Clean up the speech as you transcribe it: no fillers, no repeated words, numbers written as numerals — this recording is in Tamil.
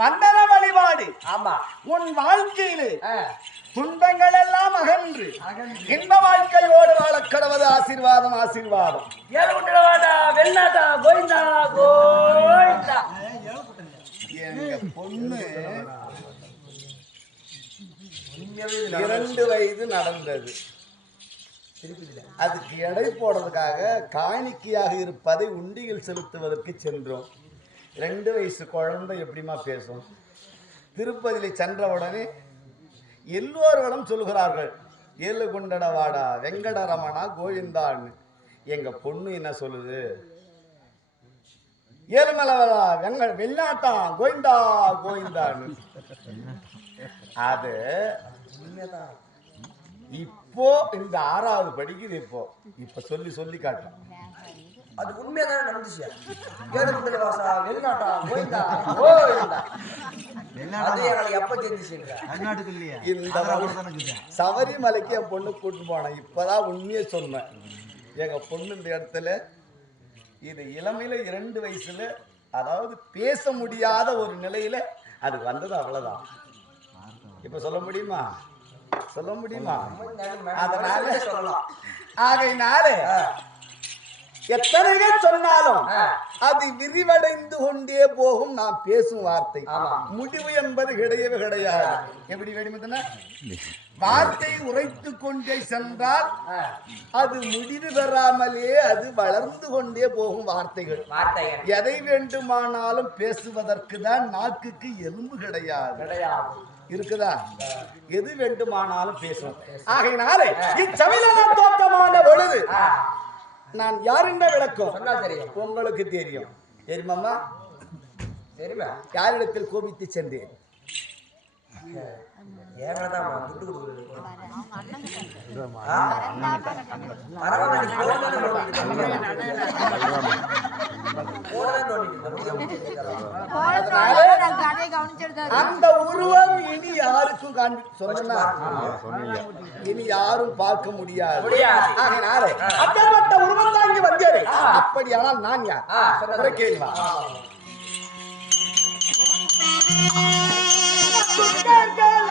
மண்டல வழிபாடு. ஆமா, உன் வாழ்க்கையிலே துன்பங்கள் எல்லாம் அகன்று இன்ப வாழ்க்கையோடு வாழ கடவுது. ஆசீர்வாதம் ஆசீர்வாதம். வெள்ளாட்டா கோவிந்தா கோவிந்தா. எங்க பொண்ணு 2 வயது நடந்தது. அதுக்கு எடை போடுறதுக்காக காணிக்கையாக இருப்பதை உண்டியில் செலுத்துவதற்கு சென்றோம். 2 வயசு குழந்தை எப்படிமா பேசும்? திருப்பதியில் சென்றவுடனே எல்லோர்களும் சொல்கிறார்கள், ஏழு குண்டடவாடா வெங்கடரமணா கோவிந்தான்னு. எங்க பொண்ணு என்ன சொல்லுது? ஏழுமலவடா வெள்ளாட்டா கோவிந்தா கோவிந்தான்னு. அது இப்போ இந்த 6வது படிக்குது. இப்ப சொல்லி சொல்லி காட்டும். அது உண்மையாதானே நடந்துச்சு. ஏழுமலை வாசா வெளிநாட்டா கோவிந்தா கோவிந்தா. அது எனக்கு எப்ப தெரிஞ்சுச்சுங்க? இந்த சபரிமலைக்கு என் பொண்ணு கூட்டு போனேன். இப்பதான் உண்மையை சொன்னேன். எங்க பொண்ணு இந்த இடத்துல இது இளமையில 2 வயசுல, அதாவது பேச முடியாத ஒரு நிலையில அது வந்தது. அவ்வளவுதான். இப்ப சொல்ல முடியுமா? சொல்ல முடியுமா? அதனால சொல்லலாம். ஆகையினால எத்தனை சொன்னாலும் அது விரிவடைந்து கொண்டே போகும். நான் பேசும் வார்த்தை முடிவு என்பது கிடையவே கிடையாது. எப்படி வேணும்னா, வார்த்தை உரைத்து கொண்டே சென்றால் அது முடிவு பெறாமலே அது வளர்ந்து கொண்டே போகும். வார்த்தைகள் எதை வேண்டுமானாலும் பேசுவதற்கு தான் நாக்குக்கு எலும்பு கிடையாது. இருக்குதா? எது வேண்டுமானாலும் பேசும். ஆகையினாலே இச்சமயம் தோற்றமான பொழுது நான் யாருன்ற விளக்கம் உங்களுக்கு தெரியும். தெரியுமாமா? தெரியுமா? யாரிடத்தில் கோபித்து சென்றேன்? அந்த உருவம் இனி யாருக்கும் சொன்னா இனி யாரும் பார்க்க முடியாது. ஆகையினாலே அப்படிப்பட்ட உருவம் தான் இங்கு வந்தேன். அப்படியானால் நான் யார்? கேள்வா சுந்தர்கள்